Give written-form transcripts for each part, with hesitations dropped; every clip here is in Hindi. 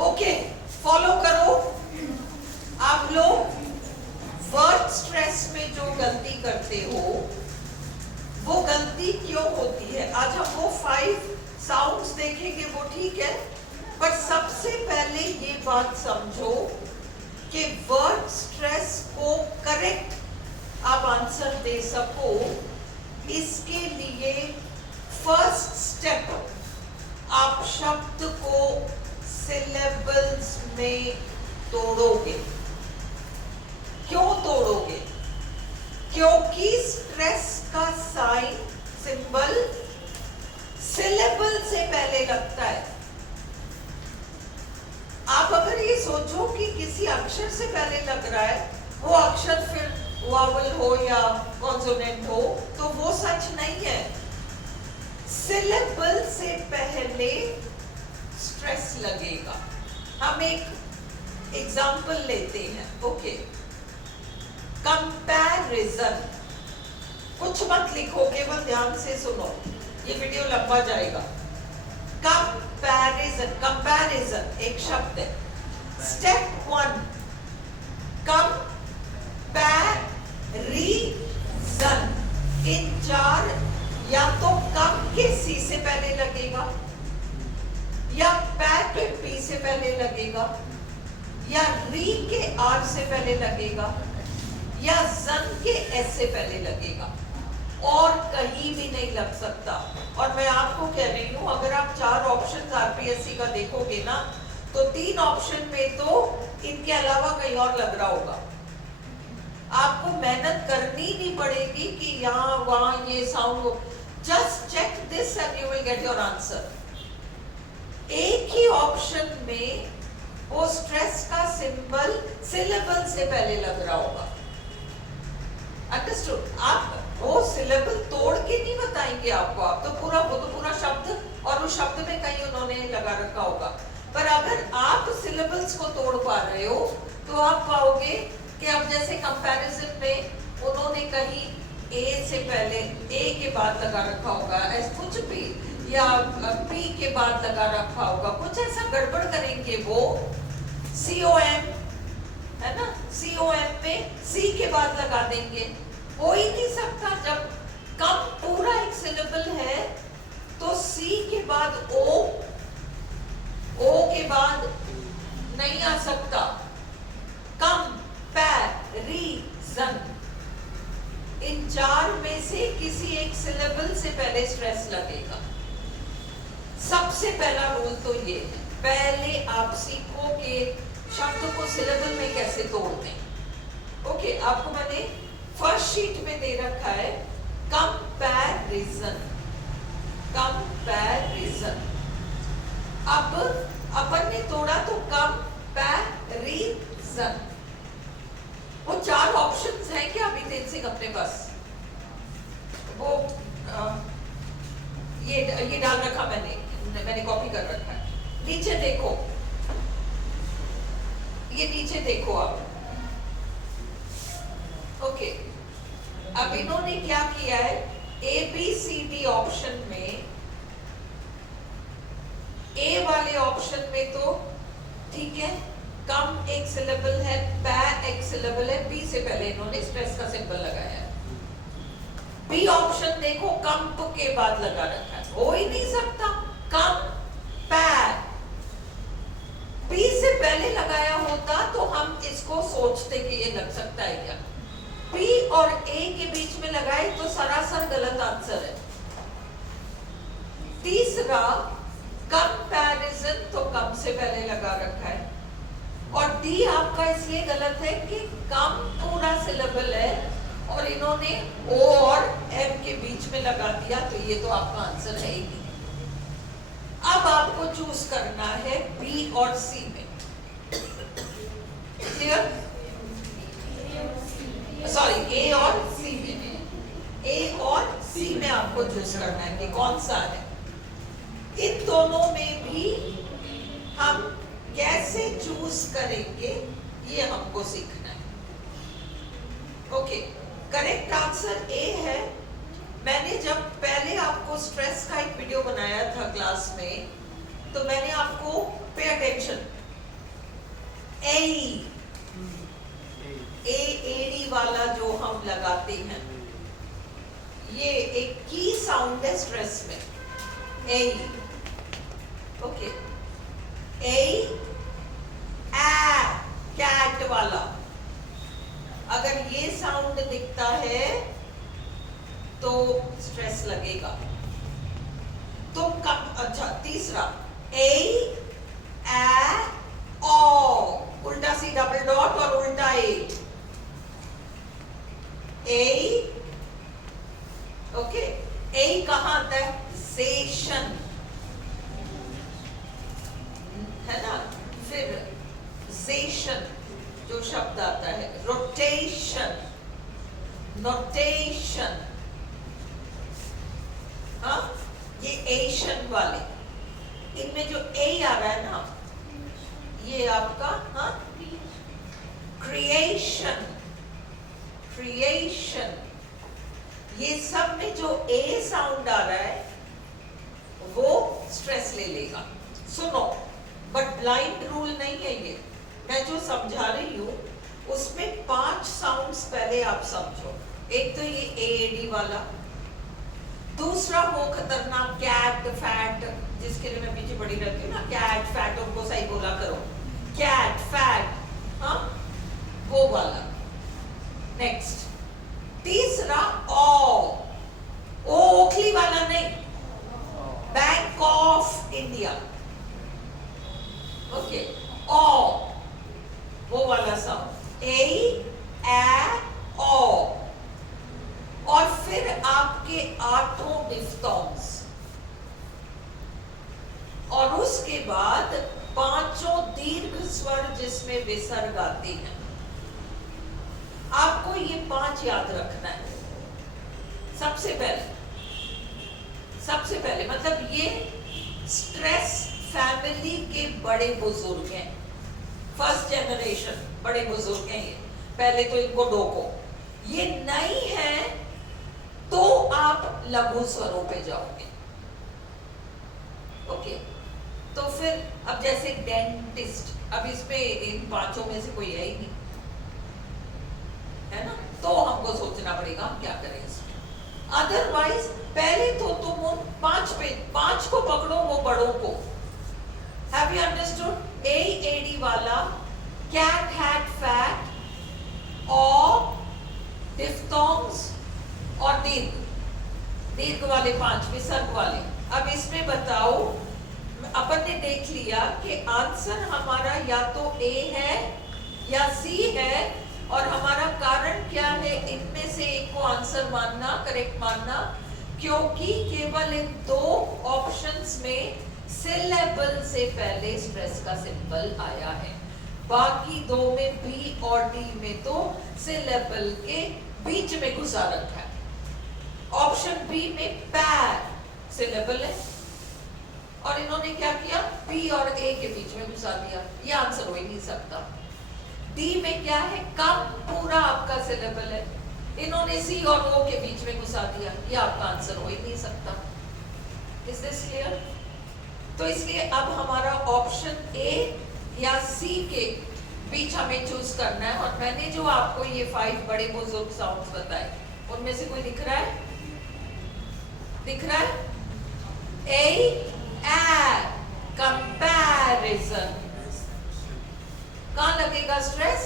ओके, फॉलो करो। आप लोग वर्ड स्ट्रेस में जो गलती करते हो वो गलती क्यों होती है? आज हम वो 5 साउंड्स देखेंगे, वो ठीक है, पर सबसे पहले ये बात समझो कि वर्ड स्ट्रेस को करेक्ट आप आंसर दे सको, इसके लिए फर्स्ट स्टेप आप शब्द को सिलेबल्स में तोड़ोगे। क्यों तोड़ोगे? क्योंकि स्ट्रेस का साइन सिंबल सिलेबल से पहले लगता है। आप अगर ये सोचो कि किसी अक्षर से पहले लग रहा है, वो अक्षर फिर वावल हो या कॉन्सोनेंट हो, तो वो सच नहीं है। सिलेबल से पहले स्ट्रेस लगेगा। हम एक एग्जाम्पल लेते हैं। Okay, comparison. कुछ मत लिखो, केवल ध्यान से सुनो, ये वीडियो लंबा जाएगा। कंपैरिजन, कंपैरिजन एक शब्द है। Step 1, comparison. इन 4 या तो कम के सी से पहले लगेगा, या पै के पी से पहले लगेगा, या री के आर से पहले लगेगा, या जन के एस से पहले लगेगा, और कहीं भी नहीं लग सकता। और मैं आपको कह रही हूं, अगर आप 4 ऑप्शन आरपीएससी का देखोगे ना, तो 3 ऑप्शन में तो इनके अलावा कहीं और लग रहा होगा। आपको मेहनत करनी नहीं पड़ेगी कि यहाँ वहां ये साउंड हो। Just check this and you will get your answer. एक ही ऑप्शन में वो स्ट्रेस का सिंबल सिलेबल से पहले लग रहा होगा। अंडरस्टूड? आप वो सिलेबल तोड़ के नहीं बताएंगे आपको, आप तो पूरा शब्द, और उस शब्द में कहीं उन्होंने लगा रखा होगा। पर अगर आप सिलेबल्स को तोड़ पा रहे हो, तो आप पाओगे कि अब जैसे कंपैरिजन में उन्होंने कहीं ए से पहले, ए के बाद लगा रखा होगा, ऐसा कुछ भी, या पी के बाद लगा रखा होगा, कुछ ऐसा गड़बड़ करेंगे वो। COM है ना, COM में सी के बाद लगा देंगे। हो ही नहीं सकता। जब कम पूरा एक सिलेबल है तो सी के बाद ओ के बाद नहीं आ सकता। कंपैरिजन, इन 4 में से किसी एक सिलेबल से पहले स्ट्रेस लगेगा। सबसे पहला रूल तो ये है, पहले आप सीखो कि शब्द को सिलेबल में कैसे तोड़ते हैं। ओके, आपको मैंने फर्स्ट शीट में दे रखा है कंपैरिजन। कंपैरिजन, अब अपन ने तोड़ा तो कंपैरिजन। वो 4 ऑप्शंस हैं क्या अभी तेज सिंह अपने पास? वो ये डाल रखा मैंने कॉपी कर रखा है। नीचे देखो, ये नीचे देखो आप। ओके, अब इन्होंने क्या किया है, ABCD ऑप्शन में, ए वाले ऑप्शन में तो ठीक है, कम एक सिलेबल है, पै एक सिलेबल है, बी से पहले इन्होंने स्ट्रेस का सिंबल लगाया है। बी ऑप्शन देखो, कम के बाद लगा रखा है, हो ही नहीं सकता। कम पै, बी से पहले लगाया होता तो हम इसको सोचते कि ये लग सकता है क्या। पी और ए के बीच में लगाए तो सरासर गलत आंसर है। तीसरा, कंपैरिजन तो कम से पहले लगा रखा है, और डी आपका इसलिए गलत है कि कम पूरा सिलेबल है और इन्होंने ओ और एम के बीच में लगा दिया, तो ये तो आपका आंसर है ही नहीं। अब आपको चूज करना है बी और सी में। क्लियर? सॉरी, ए और सी में। ए और सी में आपको चूज करना है कि कौन सा है। इन दोनों में भी हम कैसे चूज करेंगे ये हमको सीखना है। ओके, करेक्ट आंसर ए है। मैंने जब पहले आपको स्ट्रेस का एक वीडियो बनाया था क्लास में, तो मैंने आपको पे अटेंशन, ए एडी वाला जो हम लगाते हैं, ये एक की साउंड है स्ट्रेस में, ए। ओके, ए कैट वाला, अगर ये साउंड दिखता है तो स्ट्रेस लगेगा। तो अच्छा, तीसरा ए ओ, उल्टा सी डबल डॉट और उल्टा ए। ओके, ए कहां आता है? सेशन, है ना। फिर सेशन जो शब्द आता है, रोटेशन, नोटेशन, हाँ, ये एशन वाले, इनमें जो ए आ रहा है ना, ये आपका, हाँ, क्रिएशन, क्रिएशन, ये सब में जो ए साउंड आ रहा है वो स्ट्रेस ले लेगा। सुनो, बट ब्लाइंड रूल नहीं है ये, मैं जो समझा रही हूं उसमें 5 साउंड्स पहले आप समझो। एक तो ये एडी वाला, दूसरा वो खतरनाक कैट फैट, जिसके लिए मैं पीछे पड़ी रहती हूँ ना, कैट फैट, उनको सही बोला करो, कैट फैट, हाँ, वो वाला। नेक्स्ट, तीसरा ओ ओखली वाला नहीं, बैंक ऑफ इंडिया। ओके, ओ वो वाला साउंड, ए ओ। और फिर आपके 8 डिफ्थोंग्स, और उसके बाद 5 दीर्घ स्वर जिसमें विसर्ग आते हैं। आपको ये 5 याद रखना है। सबसे पहले मतलब ये स्ट्रेस फैमिली के बड़े बुजुर्ग हैं, फर्स्ट जनरेशन बड़े बुजुर्ग हैं ये, पहले तो इनको डोको। ये नहीं है तो आप लघु स्वरों पे जाओगे। ओके, तो फिर अब जैसे डेंटिस्ट, अब इसमें इन 5 में से कोई है ही नहीं, है ना, तो हमको सोचना पड़ेगा हम क्या करें इसमें। अदरवाइज पहले तो तुम उन 5 को पकड़ो, वो बड़ों को। Have you understood? एडी वाला, कैट हैट फैट, और डिफ्थोंग्स और दीर्घ वाले 5 विसर्ग वाले। अब इसमें बताओ, अपन ने देख लिया कि आंसर हमारा या तो ए है या सी है, और हमारा कारण क्या है, इनमें से एक को आंसर मानना, करेक्ट मानना, क्योंकि केवल इन 2 ऑप्शंस में सिलेबल से पहले स्ट्रेस का सिंबल आया है। बाकी 2 में बी और डी में तो सिलेबल के बीच में घुसा रखा है। ऑप्शन बी में पैर सिलेबल है, और इन्होंने क्या किया, पी और ए के बीच में घुसा दिया, ये आंसर हो ही नहीं सकता। डी में क्या है, कम पूरा आपका सिलेबल है, इन्होंने सी और ओ के बीच में घुसा दिया, ये आपका आंसर हो ही नहीं सकता। Is this clear? तो इसलिए अब हमारा ऑप्शन ए या सी के बीच हमें चूज करना है। और मैंने जो आपको ये 5 बड़े बुजुर्ग साउंड्स बताए, उनमें से कोई दिख रहा है? दिख रहा है? ए कंपैरिजन, कहां लगेगा स्ट्रेस?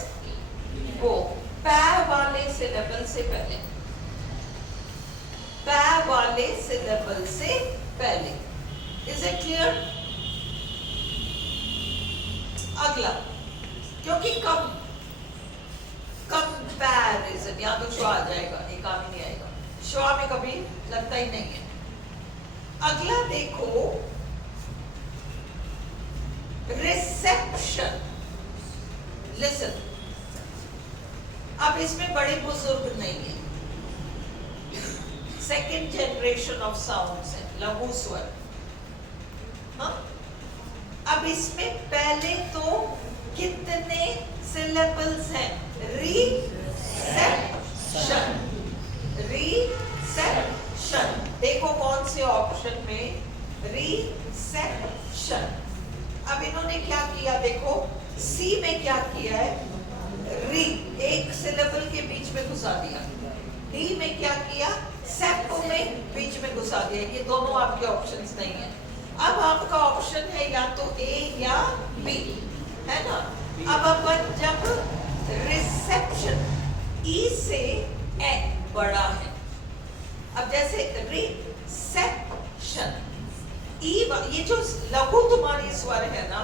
वो पै वाले सिलेबल से पहले, पै वाले सिलेबल से पहले। Is it clear? अगला, क्योंकि कंपैरिजन, या तो श्वा आ जाएगा, एक काम ही नहीं आएगा, श्वा में कभी लगता ही नहीं है। अगला देखो, रिसेप्शन। लिसन, अब इसमें बड़े बुजुर्ग नहीं है, सेकेंड जनरेशन ऑफ साउंड्स है, लघु स्वर। हाँ? अब इसमें पहले तो कितने सिलेबल्स हैं? Reception, reception. देखो कौन से ऑप्शन में, रिसेप्शन। अब इन्होंने क्या किया, देखो सी में क्या किया है, री एक सिलेबल के बीच में घुसा दिया। डी में क्या किया, सेप में बीच में घुसा दिया। ये दोनों आपके ऑप्शंस नहीं है। अब आपका ऑप्शन है या तो ए या बी, है ना। अब अपन जब रिसेप्शन ई से ए बड़ा है, अब जैसे रिसेप्शन ई, ये जो लघु तुम्हारी स्वर है ना,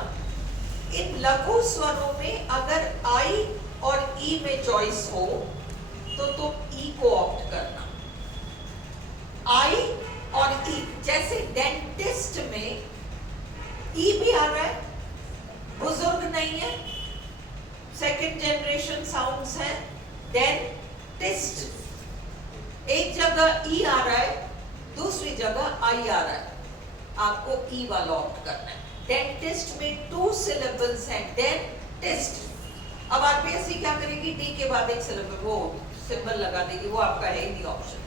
इन लघु स्वरों में अगर आई और ई में चॉइस हो तो तुम ई को ऑप्ट करना। आई और ई, जैसे डेंटिस्ट में ई भी आ रहा है, बुजुर्ग नहीं है, सेकंड जनरेशन साउंड्स है, डेंटिस्ट, एक जगह ई आ रहा है, दूसरी जगह आई आ रहा है, आपको ई वाला ऑप्ट करना है। डेंटिस्ट में 2 सिलेबल्स हैं, डेंटिस्ट। अब आरपीएससी क्या करेगी, डी के बाद एक सिलेबल वो सिंबल लगा देगी, वो आपका है ही नहीं ऑप्शन।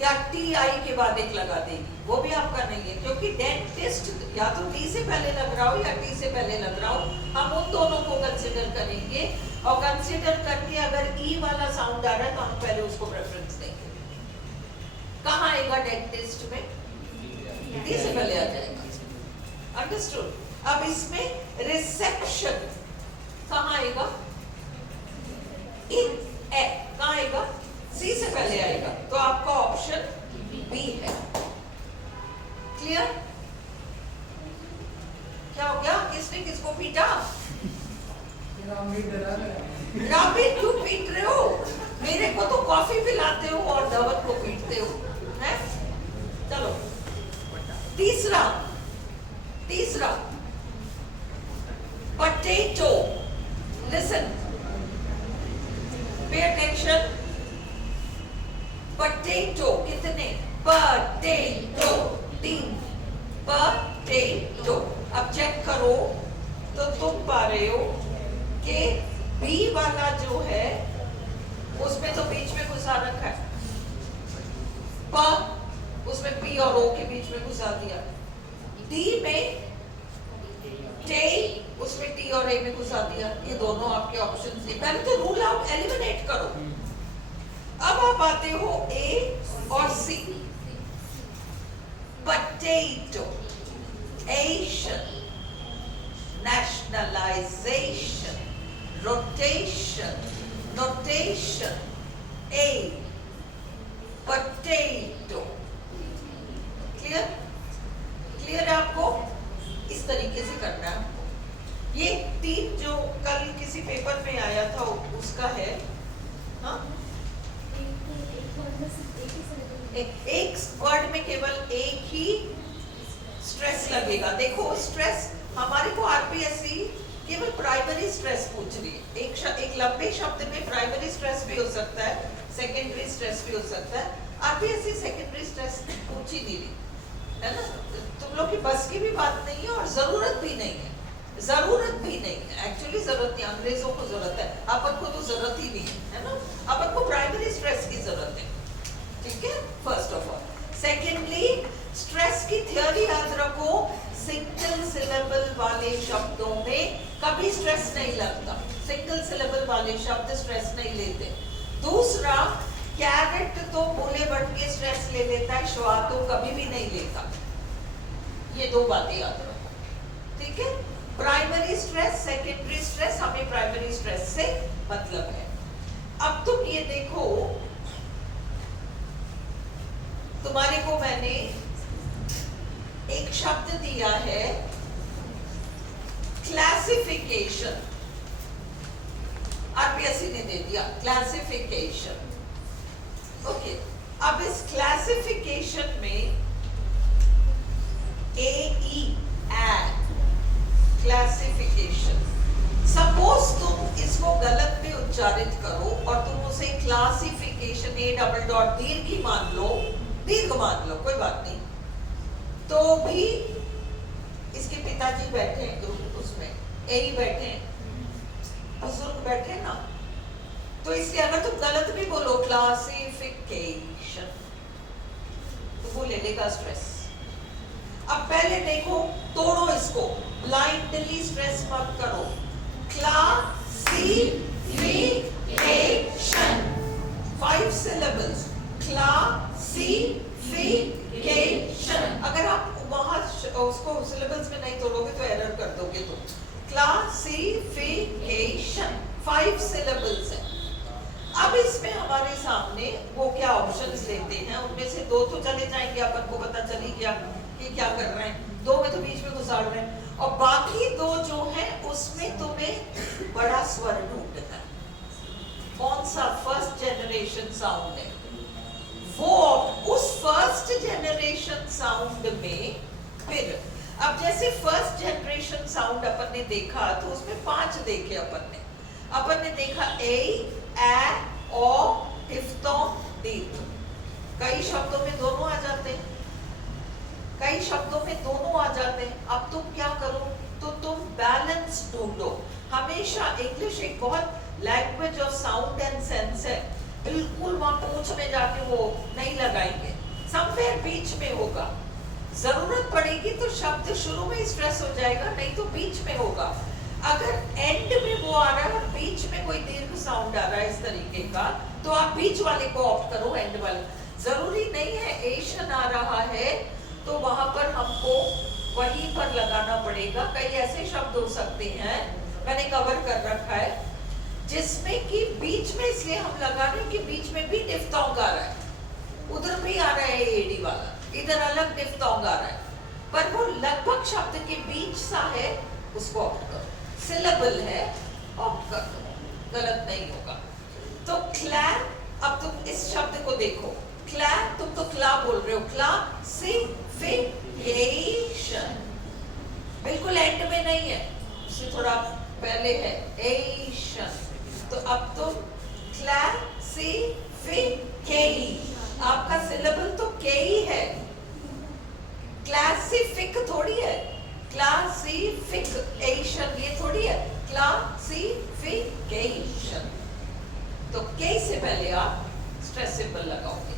या टी आई के बाद एक लगा देगी, वो भी आपका नहीं है, क्योंकि डेंटिस्ट या तो टी से पहले लग रहा हो या टी से पहले लग रहा हो, हम उन दोनों को कंसिडर करेंगे। और कंसिडर करके अगर ई वाला साउंड आ रहा है तो हम पहले उसको प्रेफरेंस देंगे। कहाँ आएगा डेंटिस्ट में, टी से पहले आ जाएगा। अंडरस्टूड। अब इसमें रिसेप्शन कहाँ आएगा, इन ए कहाँ आएगा, सी से पहले आएगा, तो आपका ऑप्शन बी है। क्लियर? क्या हो गया, किसने किसको पीटा? राबिन क्यों पीट रहे हो? मेरे को तो कॉफी पिलाते हो और धवल को पीटते हो, हैं? चलो तीसरा potato, listen, pay attention, potato कितने, potato 3, potato। अब चेक करो तो तुम पा रहे हो कि बी वाला जो है उसमें तो बीच में घुसा रखा है, प उसमें पी और ओ के बीच में घुसा दिया। डी में टे, उसमें टी और ए में घुसा दिया। ये दोनों आपके ऑप्शंस हैं। पहले तो रूल आउट एलिमिनेट करो। अब आप आते हो ए और C. Potato, Asian, nationalisation, rotation, notation, A, potato. Clear? Clear है आपको? इस तरीके से करना है। ये 3 जो कल किसी पेपर में आया था उसका है। हाँ? एक वर्ड में केवल एक ही स्ट्रेस लगेगा। देखो स्ट्रेस हमारे को आरपीएससी केवल प्राइमरी स्ट्रेस पूछ रही है। एक लंबे शब्द में प्राइमरी स्ट्रेस भी हो सकता है, सेकेंडरी स्ट्रेस भी हो सकता है। आरपीएससी सेकेंडरी स्ट्रेस पूछ ही नहीं रही है ना। तुम लोग की बस की भी बात नहीं है और जरूरत भी नहीं है। एक्चुअली जरूरत नहीं, अंग्रेजों को जरूरत है, अपन को तो जरूरत ही नहीं है ना। अपन को प्राइमरी स्ट्रेस की जरूरत है, ठीक है, first of all. Secondly, stress की थ्योरी याद रखो, सिंगल सिलेबल वाले शब्दों में कभी स्ट्रेस नहीं लगता। सिंगल सिलेबल वाले शब्द स्ट्रेस नहीं लेते। दूसरा, कैरेट तो बोले बढ़ के स्ट्रेस ले लेता है, श्वा तो कभी भी नहीं लेता। ये 2 बातें याद रखो, ठीक है। प्राइमरी स्ट्रेस, सेकेंडरी स्ट्रेस, हमें प्राइमरी स्ट्रेस से मतलब है। अब तुम ये देखो, तुम्हारे को मैंने एक शब्द दिया है क्लासिफिकेशन, आरपीएससी ने दे दिया क्लासिफिकेशन। ओके, अब इस क्लासिफिकेशन में AE एड क्लासिफिकेशन। सपोज तुम इसको गलत भी उच्चारित करो और तुम उसे क्लासिफिकेशन A डबल डॉट दीर्घ मान लो, कोई बात नहीं, तो भी इसके पिताजी बैठे हैं ग्रुप, उसमें ए बैठे हैं, बुजुर्ग बैठे ना, तो इसलिए अगर तुम गलत भी बोलो क्लासिफिकेशन तो वो ले लेगा स्ट्रेस। अब पहले देखो, तोड़ो इसको, ब्लाइंडली स्ट्रेस मत करो। classification, 5 syllables, classification। अगर आप वहां उसको syllables में नहीं तोड़ोगे तो एरर कर दोगे। तो classification 5 syllables है। अब इसमें हमारे सामने वो क्या ऑप्शंस देते हैं, उनमें से 2 तो चले जाएंगे, अपन को पता चली गया कि क्या कर रहे हैं, 2 में तो बीच में घुसाड़ रहे हैं, और बाकी 2 जो हैं उसमें तुम्हें बड़ा स्वर ढूंढना है। कौन सा फर्स्ट जनरेशन साउंड है, वो उस फर्स्ट जनरेशन साउंड में फिर अब जैसे फर्स्ट जनरेशन साउंड अपन ने देखा तो उसमें 5 देखे अपन ने देखा ए ओ डिफ्थोंग दीर्घ। कई शब्दों में दोनों आ जाते हैं, कई शब्दों में दोनों आ जाते हैं। अब तुम क्या करो, तो तुम बैलेंस ढूंढो। हमेशा इंग्लिश एक बहुत language of sound and sense है, बिल्कुल वहां पूंछ में जाके वो नहीं लगाएंगे, समवेयर बीच में होगा। जरूरत पड़ेगी तो शब्द शुरू में स्ट्रेस हो जाएगा, नहीं तो बीच में होगा। अगर एंड में वो आ रहा है और बीच में कोई दीर्घ साउंड आ रहा है इस तरीके का, तो आप बीच वाले को ऑप्ट करो, एंड वाले। जरूरी नहीं है एशियन आ रहा है तो वहां पर हमको वहीं पर लगाना पड़ेगा। कई ऐसे शब्द हो सकते हैं, मैंने कवर कर रखा है, जिसमें कि बीच में इसलिए हम लगा रहे हैं कि बीच में भी डिफ्थोंग आ रहा है, उधर भी आ रहा है एडी वाला, इधर अलग डिफ्थोंग आ रहा है, पर वो लगभग शब्द के बीच सा है, उसको ऑप्ट करो। सिलेबल है, ऑप्ट कर दो, गलत नहीं होगा। तो क्ला, अब तुम इस शब्द को देखो, क्ला, तुम तो क्ला बोल रहे हो, क्लासिफिकेशन बिल्कुल एंड में नहीं है, उससे थोड़ा पहले है एशन। तो अब तुम क्लासिफिकेई, आपका सिलेबल तो के ही है, क्लासिफिक थोड़ी है, क्लासिफिकेशन ये थोड़ी है, क्लासिफिकेशन। तो के से पहले आप स्ट्रेस सिंबल लगाओगे,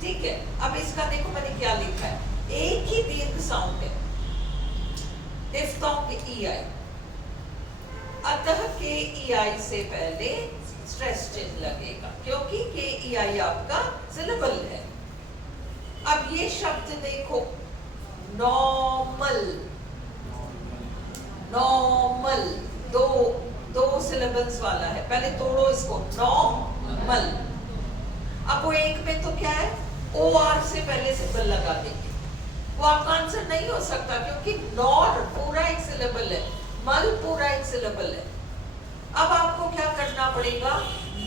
ठीक है। अब इसका देखो मैंने क्या लिखा है, एक ही दीर्घ साउंड है, डिफ्थोंग ई आई, अतः के ई आई से पहले स्ट्रेस चिन्ह लगेगा, क्योंकि के ई आई आपका सिलेबल है। अब ये शब्द देखो, नॉर्मल, नॉर्मल दो सिलेबल्स वाला है, पहले तोड़ो इसको, नॉर्मल। अब वो एक में तो क्या है, ओ आर से पहले सिंबल लगा देंगे, वो आपका आंसर नहीं हो सकता, क्योंकि नॉर पूरा एक सिलेबल है, मल पूरा एक सिलेबल है। अब आपको क्या करना पड़ेगा,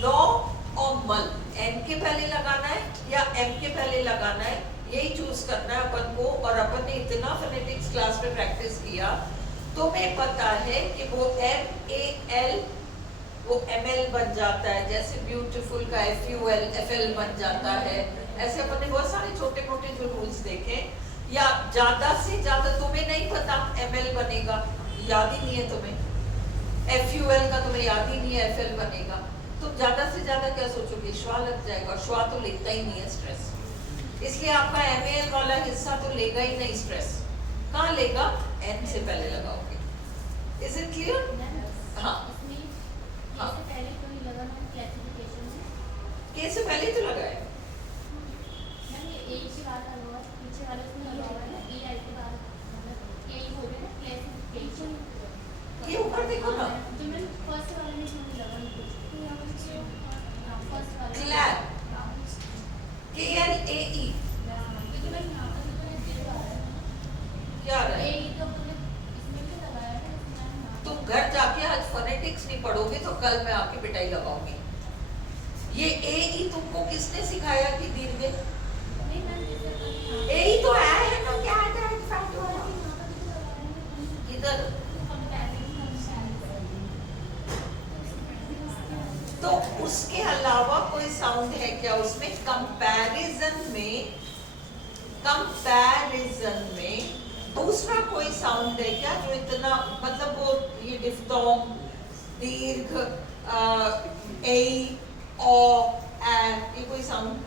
नौ और मल, एन के पहले लगाना है या एम के पहले लगाना है, यही चूज करना है अपन को। और अपन ने इतना फोनेटिक्स क्लास में प्रैक्टिस किया, तुम्हें पता है कि वो एम ए एल वो एम एल बन जाता है, जैसे ब्यूटीफुल का F U L F L बन जाता है। ऐसे अपन ने बहुत सारे छोटे मोटे जो रूल्स देखे, या ज्यादा से ज्यादा तुम्हें नहीं पता एम एल बनेगा, याद ही नहीं है तुम्हें, एफ यू एल का तुम्हें याद ही नहीं है, एफ एल बनेगा, तुम ज्यादा से ज्यादा क्या सोचोगे, श्वा लग जाएगा, और श्वा तो लेता ही नहीं है स्ट्रेस, इसलिए आपका एम एल वाला हिस्सा तो लेगा ही नहीं स्ट्रेस। कहाँ लेगा, एन से पहले लगाओगे। Is it clear? हाँ, हाँ, के से पहले तो लगाए, ये ऊपर देखो ना, क्लैप, KLAE क्या रहा है? तुम घर जाके आज फोनेटिक्स नहीं पढ़ोगे तो कल मैं आके पिटाई लगाऊंगी। ये ए तुमको किसने सिखाया कि दीर्घ? ए तो है ना, क्या है इधर, तो उसके अलावा कोई साउंड है क्या उसमें? कंपैरिजन में दूसरा कोई साउंड है क्या जो इतना, मतलब वो ये डिफ्थोंग, दीर्घ, ए, ओ, ये कोई साउंड,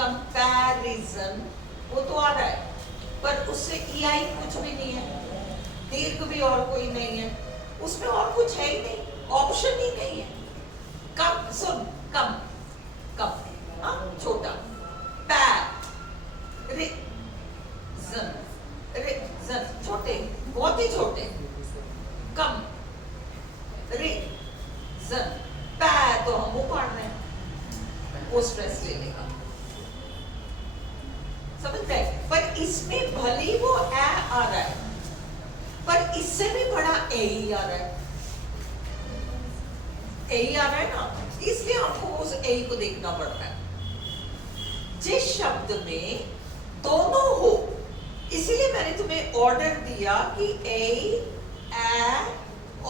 कंपैरिजन वो तो आ रहा है, पर उससे ई आई कुछ भी नहीं है, दीर्घ भी और कोई नहीं है, उसमें और कुछ है ही नहीं, ऑप्शन ही नहीं है। कम, सुन, कम, कम, हाँ, छोटा, पै, रि, जन, छोटे, बहुत ही छोटे, कम, रि, जन, पै तो हम मुंह पाड़ रहे हैं, वो स्ट्रेस ले लेगा, समझते हैं? पर इसमें भले वो ए आ रहा है, पर इससे भी बड़ा ए ही आ रहा है, ए ही आ रहा है ना, इसलिए आपको उस ए को देखना पड़ता है। जिस शब्द में दोनों हो, इसीलिए मैंने तुम्हें ऑर्डर दिया कि ए, ओ,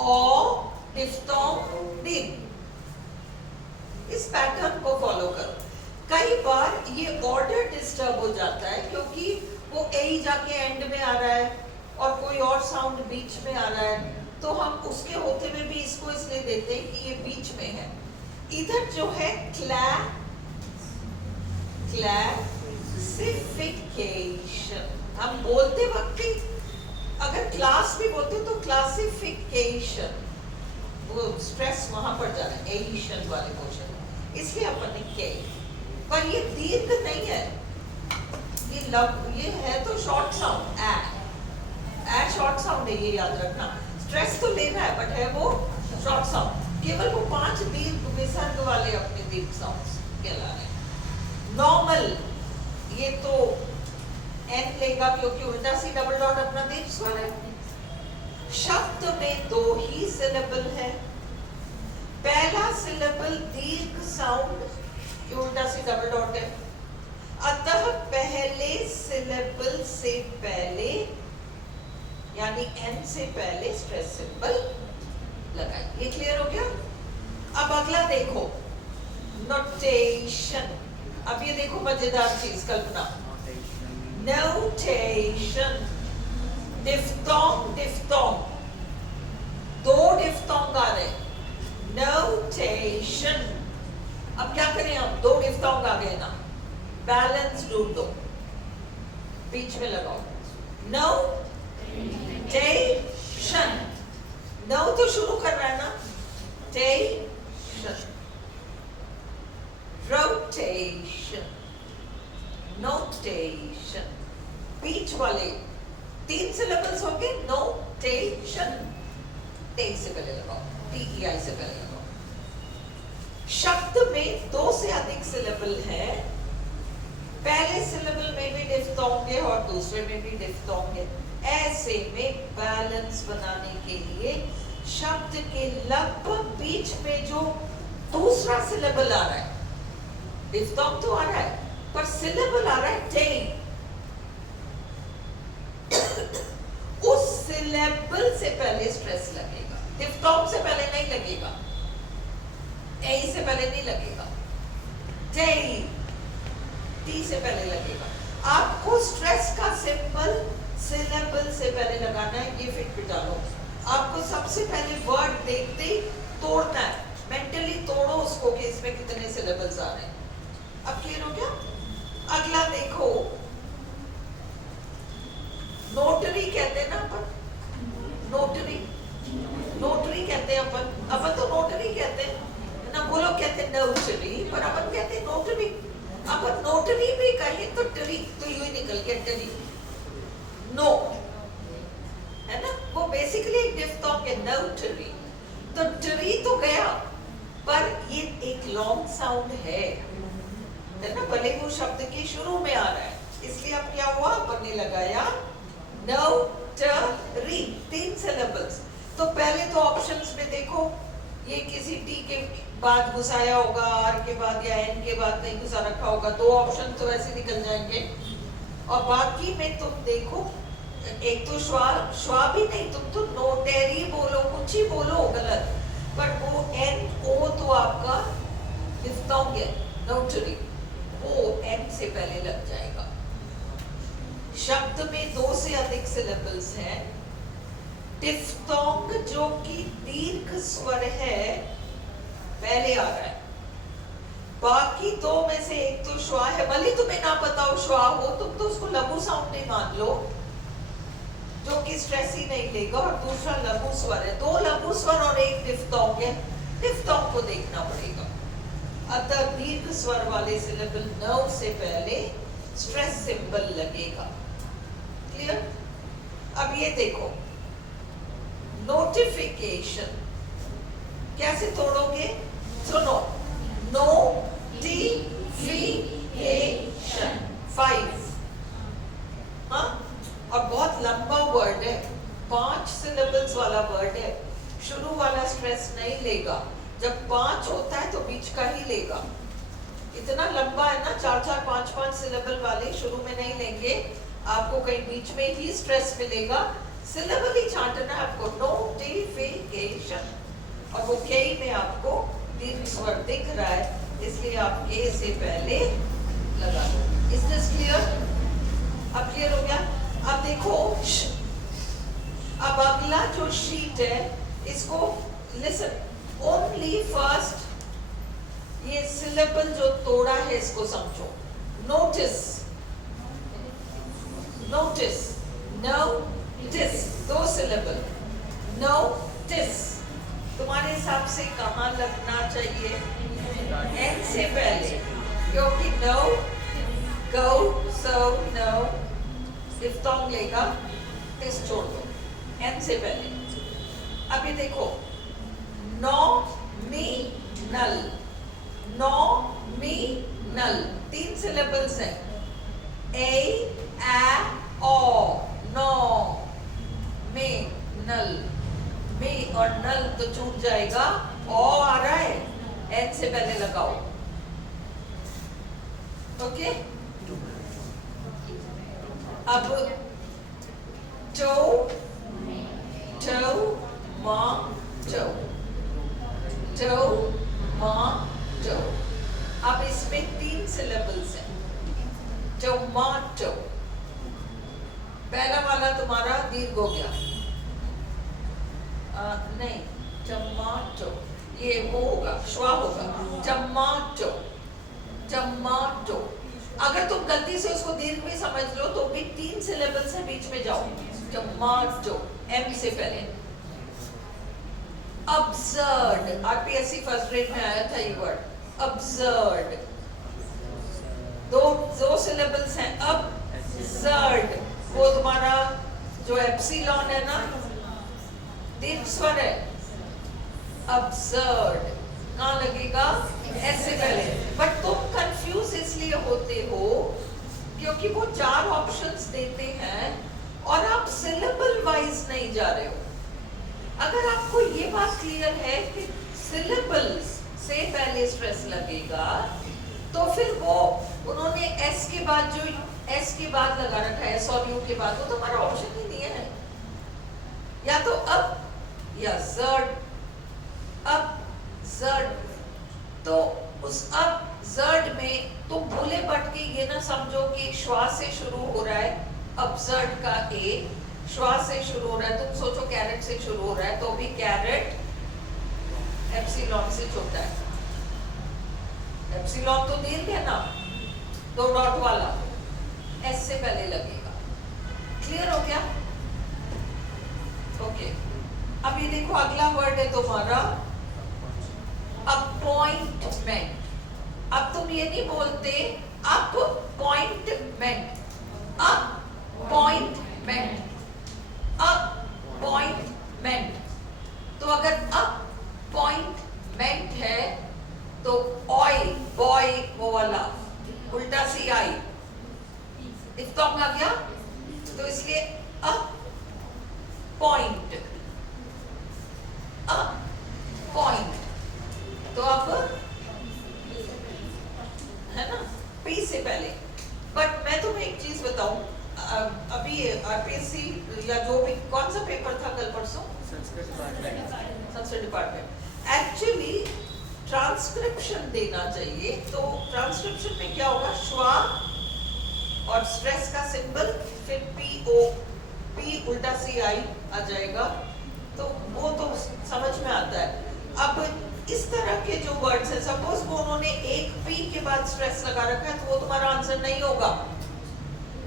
डिफ्थोंग, डिन, इस पैटर्न को फॉलो करो। कई बार ये ऑर्डर डिस्टर्ब हो जाता है क्योंकि वो ए जाके एंड में आ रहा है और कोई और साउंड बीच में आ रहा है, तो हम उसके होते हुए भी इसको इसलिए देते हैं कि ये बीच में है। इधर जो है क्लासिफिकेशन, हम बोलते वक्त ही अगर क्लास भी बोलते हो तो क्लासिफिकेशन, वो स्ट्रेस वहां पर जा रहा है एशन वाले पोर्शन, इसलिए अपन ने के, पर ये दीर्घ नहीं है, ये है तो शॉर्ट साउंड, ए शॉर्ट साउंड है, ये याद रखना। स्ट्रेस तो ले रहा है बट है वो शॉर्ट साउंड, केवल वो 5 दीर्घ विसर्ग वाले अपने दीर्घ साउंड्स कहला रहे हैं। नॉर्मल ये तो एन लेगा क्योंकि उल्टा सी डबल डॉट अपना दीर्घ स्वर है। शब्द में 2 ही सिलेबल है, पहला सिलेबल दीर्घ साउंड कि उल्टा सी डबल डॉट है, अतः पहले सिलेबल से पहले यानी एन से पहले स्ट्रेस सिंबल लगाइए। ये क्लियर हो गया? अब अगला देखो, नोटेशन। अब ये देखो मजेदार चीज, कल्पना, नोटेशन, डिफ्थोंग, डिफ्थोंग, 2 डिफ्थोंग आ रहे, नोटेशन। अब क्या करें हम, 2 डिफ्थोंग आ गए ना, बैलेंस ढूंढ दो, बीच में लगाओ, नोटेशन। नौ तो शुरू कर रहा है ना, टेशन, रोटेशन, नोटेशन, बीच वाले 3 सिलेबल्स हो गए, नोटेशन, टे से पहले लगाओ, TEI से पहले लगाओ। शब्द में 2 से अधिक सिलेबल है, पहले सिलेबल में भी डिफ्थोंग है और दूसरे में भी डिफ्थोंग है, ऐसे में बैलेंस बनाने के लिए शब्द के लगभग बीच में जो दूसरा सिलेबल आ रहा है, डिफ्थोंग तो आ रहा है पर सिलेबल आ रहा है टे, उस सिलेबल से पहले स्ट्रेस लगेगा, डिफ्थोंग से पहले नहीं लगेगा, ए से पहले नहीं लगेगा, टे, टी से पहले लगेगा। आपको स्ट्रेस का सिंबल सिलेबल से पहले लगाना है, ये फिट बिठा लो। आपको सबसे पहले वर्ड देखते ही तोड़ना है, मेंटली तोड़ो उसको कि इसमें कितने सिलेबल्स आ रहे हैं। अब क्लियर हो गया? अगला देखो, नोटरी कहते हैं ना अपन, नोटरी, नोटरी कहते हैं अपन तो नोटरी कहते हैं ना, वो लोग कहते हैं नोटरी, पर अपन कहते हैं नोटरी। अपन नोटरी भी कहें तो टरी, तो यू ही निकल गया टरी, नो, है ना, वो बेसिकली एक डिफ्थोंग है, नोटरी। तो टरी तो गया, पर ये एक लॉन्ग साउंड है ना, भले वो शब्द के शुरू में आ रहा है, इसलिए अब क्या हुआ, अपन ने लगाया नोटरी, 3 सिलेबल्स। तो पहले तो ऑप्शंस में देखो, ये किसी टी के बाद घुसाया होगा, आर के बाद या एन के बाद नहीं घुसा रखा होगा, 2 ऑप्शन तो ऐसे निकल जाएंगे। और बाकी में तुम देखो, एक तो श्वा भी नहीं, तुम तो नोटेरी बोलो, कुछ ही बोलो गलत, पर वो एन ओ तो आपका डिफ्थोंग है, नोटरी, वो एन से पहले लग जाएगा। शब्द में 2 से अधिक सिलेबल्स हैं, डिफ्थोंग जो कि दीर्घ स्वर है पहले आ रहा है, बाकी 2 में से एक तो श्वा है, भले तुम्हें ना पता हो श्वा हो, तुम तो उसको लघु साउंड नहीं मान लो, जो कि स्ट्रेस ही नहीं लेगा, और दूसरा लघु स्वर है। दो लघु स्वर और एक डिफ्थोंग है, डिफ्थोंग को देखना पड़ेगा। अतः दीर्घ स्वर वाले सिलेबल न से पहले स्ट्रेस सिंबल लगेगा। क्लियर? अब ये देखो, नोटिफिकेशन कैसे तोड़ोगे? सुनो, नोटिफिकेशन 5, हाँ, और बहुत लंबा वर्ड है, 5 सिलेबल्स वाला वर्ड है। शुरू वाला स्ट्रेस नहीं लेगा, जब 5 होता है तो बीच का ही लेगा। इतना लंबा है ना, 4-4, 5-5 सिलेबल वाले शुरू में नहीं लेंगे, आपको कहीं बीच में ही स्ट्रेस मिलेगा। सिलेबल ही छांटना है आपको, नोटिफिकेशन, और वो के में आपको दीर्घ स्वर दिख रहा है, इसलिए आप के से पहले लगा दो। Is this clear? अब क्लियर हो गया? अब देखो, अब अगला जो शीट है, इसको लिसन ओनली फर्स्ट, ये सिलेबल जो तोड़ा है इसको समझो। Notice, notice, notice, 2 syllable, notice. तुम्हारे हिसाब से कहाँ लगना चाहिए? एन से पहले, क्योंकि नो, गो, सो, नो, डिफ्थोंग लेगा, इस छोड़ दो, एन से पहले। अभी देखो, नॉमिनल, नॉमिनल 3 सिलेबल्स हैं, ए, ओ, नो, में, नल, में और नल तो छूट जाएगा, ओ आ रहा है, एन से पहले लगाओ। ओके? अब टो, टो, मा, टो, टो, मा, टो। अब इसमें 3 सिलेबल्स हैं, टोमाटो। पहला वाला तुम्हारा दीर्घ हो गया, नहीं, टमाटो, ये वो होगा, श्वा होगा, टमाटो, टमाटो। अगर तुम गलती से उसको दीर्घ में समझ लो तो भी 3 सिलेबल से बीच में जाओ, टमाटो, एम से पहले। अब्सर्ड, आरपीएससी फर्स्ट ग्रेड में आया था ये वर्ड, अब्सर्ड। दो सिलेबल्स हैं, अब्सर्ड, वो तुम्हारा जो एप्सिलॉन है ना, दीर्घ स्वर है, अब्सर्ड, कहाँ लगेगा? एस से पहले। बट तुम कंफ्यूज इसलिए होते हो क्योंकि वो 4 ऑप्शंस देते हैं और आप सिलेबल वाइज नहीं जा रहे हो। अगर आपको ये बात क्लियर है कि सिलेबल्स से पहले स्ट्रेस लगेगा, तो फिर वो उन्होंने एस के बाद जो एस के बाद लगा रखा है, एस और यू के बाद, वो तो हमारा ऑप्शन ही नहीं है। या तो अब या जर्ड, अब जर्ड। तो उस अब जर्ड में तुम भूले भटके ये ना समझो कि श्वास से शुरू हो रहा है, अब्सर्ड का ए श्वास से शुरू हो रहा है, तुम सोचो कैरेट से शुरू हो रहा है, तो भी कैरेट एप्सिलॉन से छोटा है। एप्सिलॉन तो दीर्घ है ना, 2 डॉट वाला, एस से पहले लगेगा। क्लियर हो गया? ओके। अब ये देखो, अगला वर्ड है तुम्हारा अपॉइंटमेंट। अब तुम ये नहीं बोलते अपॉइंटमेंट, अपॉइंटमेंट, अपॉइंटमेंट। तो अगर अपॉइंटमेंट है तो ऑय, बॉय, वो वाला उल्टा सी आई, डिफ्थोंग आ गया, तो इसलिए अपॉइंट, अपॉइंट। तो अब है ना, पी से पहले। बट मैं तुम्हें एक चीज बताऊं, अभी आरपीएससी या जो भी, कौन सा पेपर था कल परसों? संस्कृत डिपार्टमेंट। एक्चुअली ट्रांसक्रिप्शन देना चाहिए, तो ट्रांसक्रिप्शन में क्या होगा, श्वा और स्ट्रेस का सिंबल, फिर पी ओ, पी उल्टा सी आई आ जाएगा, तो वो तो समझ में आता है। अब इस तरह के जो वर्ड्स हैं, सपोज वो उन्होंने एक पी के बाद स्ट्रेस लगा रखा है, तो वो तुम्हारा आंसर नहीं होगा।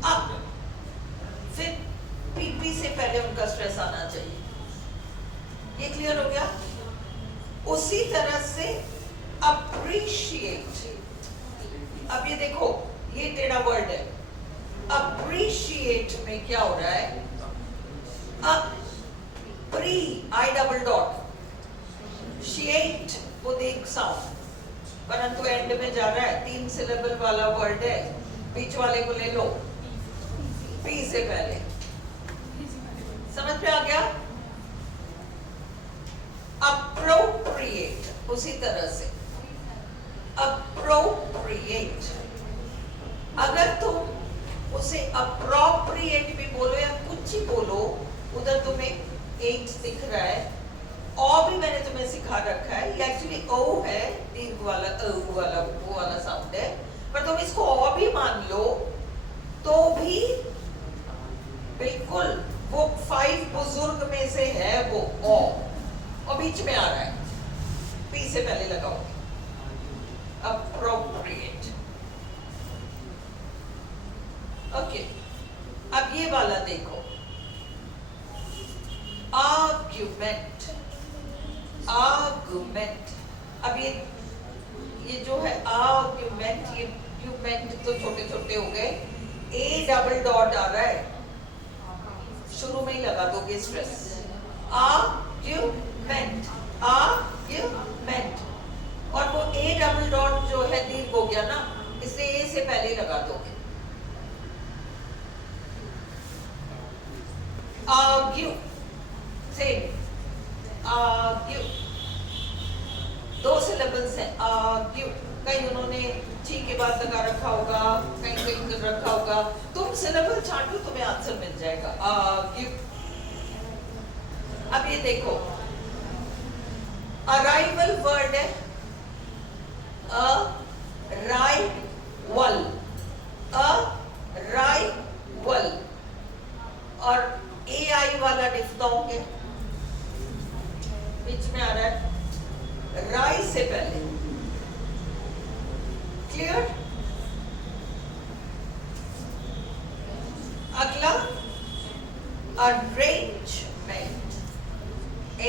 अब फिर पी से पहले पहले उनका स्ट्रेस आना चाहिए। ये क्लियर हो गया? उसी तरह से अप्रिशिएट, अब ये देखो ये टेढ़ा वर्ड है। अप्रिशिएट में क्या हो रहा है? प्री आई डबल डॉट शिएट वो देख साउंड, परंतु एंड में जा रहा है, 3 सिलेबल वाला वर्ड है, बीच वाले को ले लो पी से पहले। समझ में आ गया? अप्रोप्रिएट उसी तरह से अप्रोप्रिएट, अगर तुम उसे अप्रोप्रिएट भी बोलो या कुछ ही बोलो, उधर तुम्हें एट दिख रहा है, ओ भी मैंने तुम्हें सिखा रखा है, ये एक्चुअली ओ है, दीर्घ वाला वाला वो वाला साउंड है, पर तुम इसको ओ भी मान लो तो भी बिल्कुल वो 5 बुजुर्ग में से है वो ओ, और बीच में आ रहा है, पी से पहले लगाओ appropriate। ओके, अब ये वाला देखो, आर्ग्यूमेंट, आर्गुमेंट। अब ये जो है आर्ग्यूमेंट, ये आर्ग्यूमेंट तो छोटे छोटे हो गए, ए डबल डॉट आ रहा है, शुरू में ही लगा दोगे स्ट्रेस। आर्ग्यूमेंट, आर्ग्यूमेंट, और वो ए डबल डॉट जो है दीर्घ हो गया ना, इसे ए से पहले लगा दोगे। आर्ग्यू, सेम आर्ग्यू, 2 सिलेबल्स हैं आर्ग्यू, कहीं उन्होंने ची के बाद लगा रखा होगा, कहीं कहीं कर रखा होगा, तुम सिलेबल छांटो तुम्हें आंसर मिल जाएगा। आर्ग्यू। अब ये देखो, अराइवल वर्ड है, अराइवल, अराइवल, और ए आई वाला डिफ्थोंग है, बीच में आ रहा है राई से पहले। क्लियर? अगला अरेंजमेंट, ए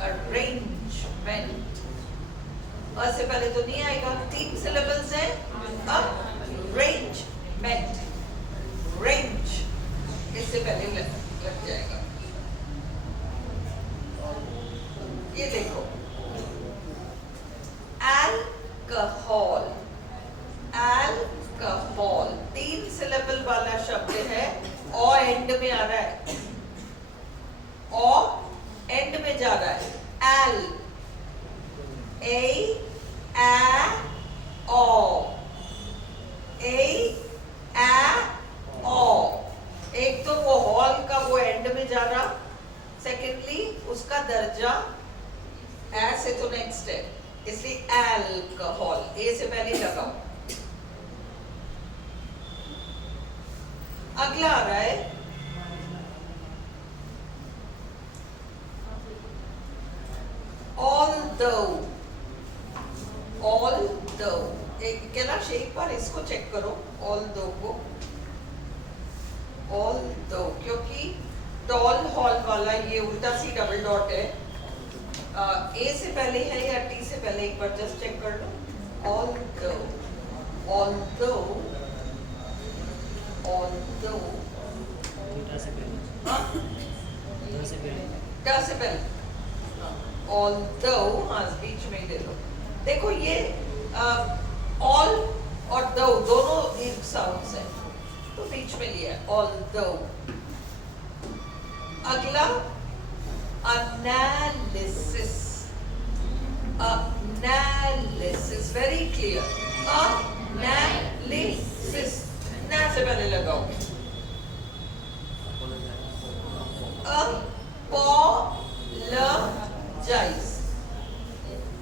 अरेंजमेंट, और से पहले तो नहीं आएगा, 3 सिलेबल्स हैं, अरेंजमेंट, रेंज इससे पहले लग जाएगा। ये देखो, अल्कोहल, अल्कोहल 3 सिलेबल वाला शब्द है, और एंड में आ रहा है, और एंड में जा रहा है, एल, ए, ओ, ए, ओ। एक तो वो हॉल का वो एंड में जा रहा, सेकेंडली उसका दर्जा ए से तो नेक्स्ट है, इसलिए अल्कोहल ए से पहले लगाओ। अगला आ रहा है although, although, एक कैलाश एक बार इसको चेक करो, although को, although, क्योंकि टॉल हॉल वाला ये उल्टा सी डबल डॉट है, ए से पहले है या टी से पहले, एक बार जस्ट चेक कर लो। although, although, although, टा से पहले, although, हाँ बीच में ले लो। देखो ये all और though दोनों दीर्घ साउंड्स हैं, तो बीच में लिया है although। अगला analysis, analysis, very clear, analysis, ना से पहले लगाओगे, apologize,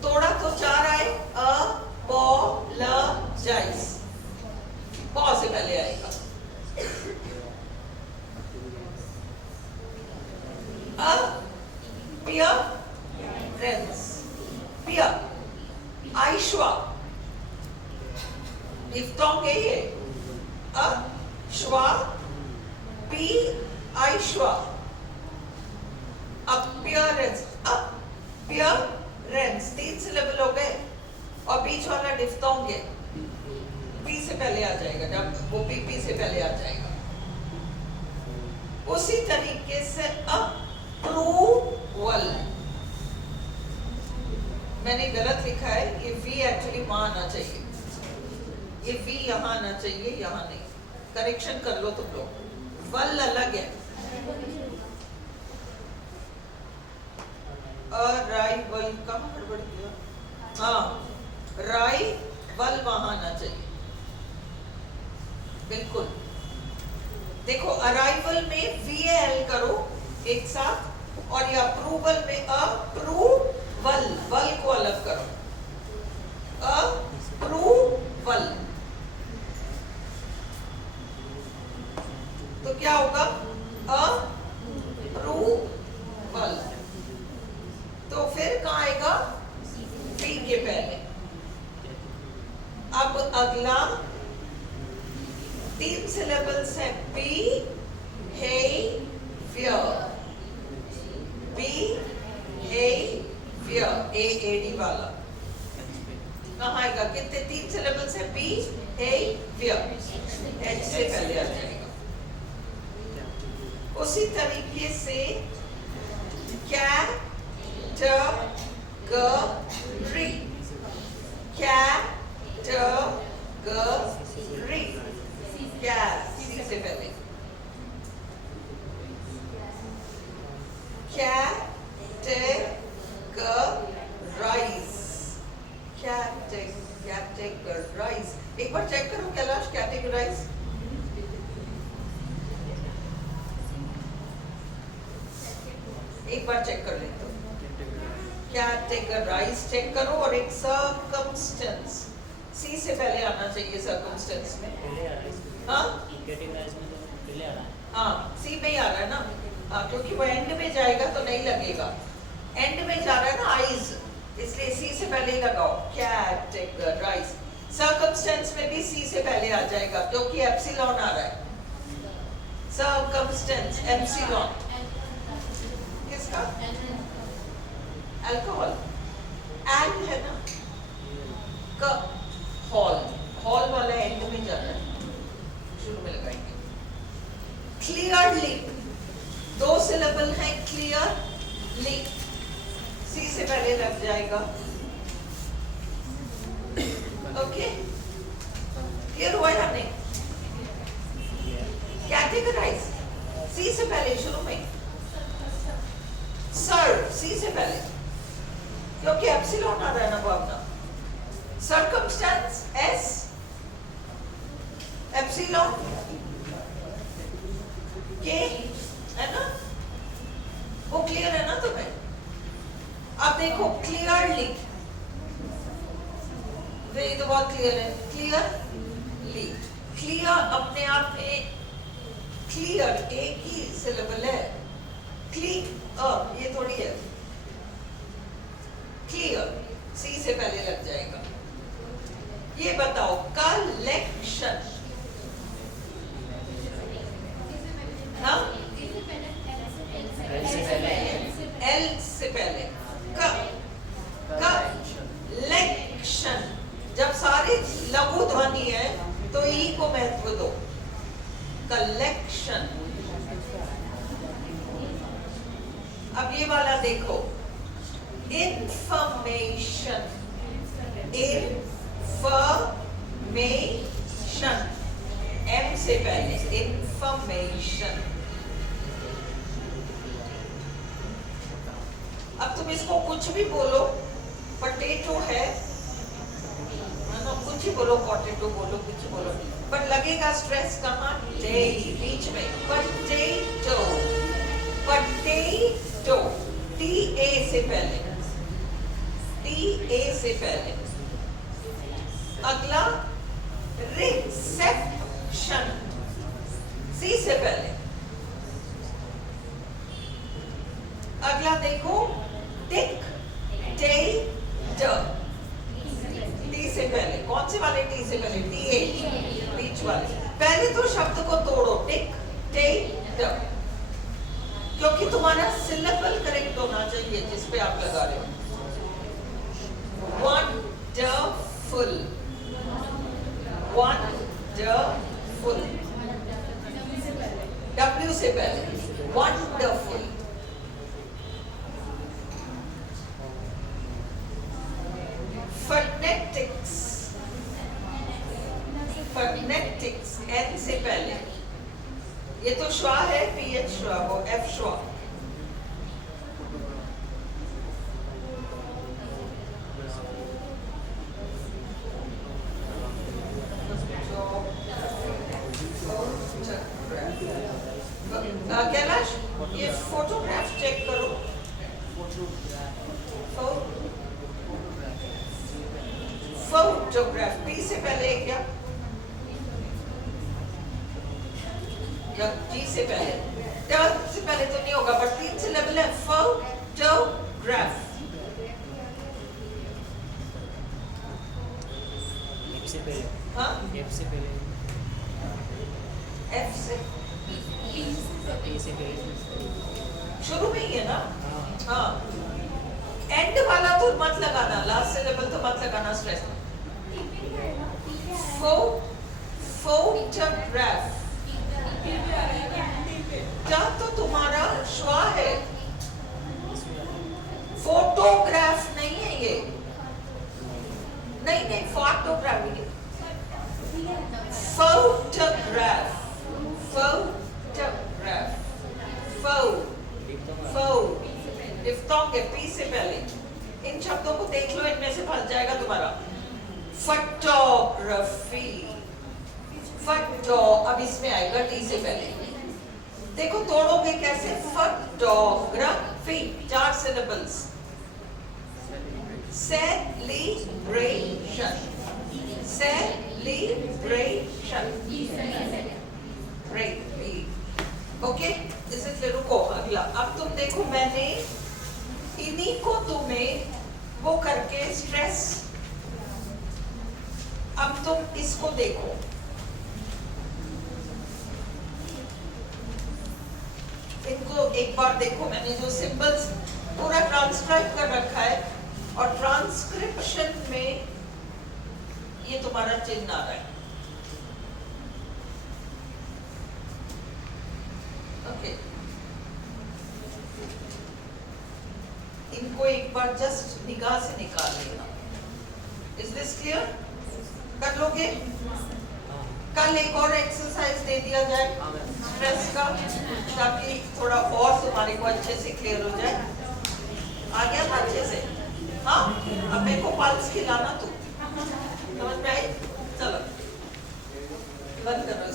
थोड़ा तो 4 आए, apologize, पौ से पहले आएगा, appearance, peer, आइश्वा, डिफ्थोंग है ये, Ashva, P आइश्वा, appearance, appearance 3 syllable हो गए और बीच वाला डिफ्थोंग है, पी से पहले आ जाएगा, जब वो पी से पहले आ जाएगा। उसी तरीके से अप्रूवल, मैंने गलत लिखा है, ये वी एक्चुअली वहां आना चाहिए, ये वी यहां आना चाहिए, यहां नहीं, करेक्शन कर लो तुम लोग, वल अलग है, अराइवल कहां गड़बड़ किया, हाँ राइवल वहां आना चाहिए, बिल्कुल। देखो अराइवल में वीएल करो एक साथ, और ये अप्रूवल में अप्रूवल, वल को अलग करो, अप्रूवल, तो क्या होगा, अप्रूवल, तो फिर कहां आएगा, वी के पहले। अब अगला 3 सिलेबल्स है, बिहेवियर, बिहेवियर, AAD वाला कहाँ आएगा, कितने 3 सिलेबल्स है, बिहेवियर, H से पहले आ जाएगा। उसी तरीके से कैटेगरी, कैटेगरी, क्या सी से पहले, कैटेगराइज, कैटेगराइज, एक बार चेक करो कैलाश, कैटेगराइज, एक बार चेक कर लेते हो, कैटेगराइज चेक करो, और एक सर्कमस्टेंस, सी से पहले आना चाहिए सर्कमस्टेंस में, हाँ कैटेगराइज में तो पहले आ रहा है, हाँ सी में ही आ रहा है ना, हाँ क्योंकि वो एंड में जाएगा तो नहीं लगेगा, एंड में जा रहा है ना आइज, इसलिए सी से पहले ही लगाओ, कैटेगराइज। सर्कमस्टेंस में भी सी से पहले आ जाएगा क्योंकि एप्सिलॉन आ रहा है, सर्कमस्टेंस एप्सिलॉन, किसका, अल्कोहल, एल है ना, क हॉल, हॉल वाला एंड में जा रहा है, शुरू में लगाएंगे। क्लियरली 2 सिलेबल है, क्लियरली सी से पहले लग जाएगा, ओके, क्लियर हुआ या नहीं, कैटेगराइज सी से पहले शुरू में, सर सी से पहले क्योंकि एप्सिलॉन आ रहा है ना भावना, सर्कमस्टेंस एस, एप्सिलॉन के, है ना, वो क्लियर है ना तुम्हें। अब देखो क्लियरली, ये तो बहुत क्लियर है, क्लियरली, क्लियर अपने आप में, क्लियर एक ही सिलेबल है, ये थोड़ी है, क्लियर सी से पहले लग जाएगा। ये बताओ कलेक्शन, हाँ एल से पहले, कलेक्शन, जब सारे लघु ध्वनि है तो ई को महत्व दो, कलेक्शन। अब ये वाला देखो, इंफॉर्मेशन, इंफॉर्मेशन, एम से पहले, इंफॉर्मेशन। अब तुम इसको कुछ भी बोलो, पोटैटो है ना, कुछ ही बोलो, पोटैटो बोलो, कुछ बोलो, बट लगेगा स्ट्रेस कहाँ, डे बीच में, पोटैटो, पोटैटो, टी ए से पहले, टी ए से पहले। अगला रिसेप्शन, सी से पहले। अगला देखो डिक्टेटर, टी से पहले, कौन से वाले टी से पहले, टी ए, बीच वाले। पहले तो शब्द को तोड़ो, डिक्टेटर, क्योंकि तुम्हारा सिलेबल करेक्ट होना चाहिए जिस पे आप लगा रहे हो। वंडरफुल, वंडरफुल, W से पहले वंडरफुल। फनेटिक्स, फनेटिक्स, N से पहले, ये तो श्वा है, PH श्वा, वो F श्वा। कैलाश, ये फोटोग्राफ चेक करो। फोटोग्राफ P से पहले है क्या, या G से पहले? T से पहले तो नहीं होगा, बट 3 सिलेबल है। फोटोग्राफ। F से पहले, हाँ, F से पहले, F से P से पहले। शुरू में ही है ना? हाँ, हाँ, एंड वाला तो मत लगाना, लास्ट सिलेबल तो मत लगाना, स्ट्रेस। फोटोग्राफ, क्या तो तुम्हारा श्वा है, फोटोग्राफ नहीं है ये, नहीं नहीं, फोटोग्राफ है, फोटोग्राफ, फोटोग्राफ, डिफ्थोंग है P से पहले। इन शब्दों को देख लो, इनमें से फंस जाएगा तुम्हारा। फोटोग्राफी, फोटो, अब इसमें आएगा T से पहले। देखो तोड़ोगे कैसे, photography, 4 syllables. Celebration, celebration, right, okay. इसलिए रुको, अगला। अब तुम देखो, मैंने इन्हीं को तुम्हें वो करके स्ट्रेस, अब तुम इसको देखो, इनको एक बार देखो। मैंने जो सिंबल्स पूरा ट्रांसक्राइब कर रखा है, और ट्रांसक्रिप्शन में ये तुम्हारा चिन्ह आ रहा है, ओके। इनको एक बार जस्ट निगाह से निकाल लेना। Is this clear? कर लोगे? कल एक और एक्सरसाइज दे दिया जाए स्ट्रेस का, ताकि थोड़ा और तुम्हारे को अच्छे से क्लियर हो जाए। आ गया था अच्छे से? हाँ, अब मेरे को पल्स खिलाना तू, समझ में आई? चलो बंद करो।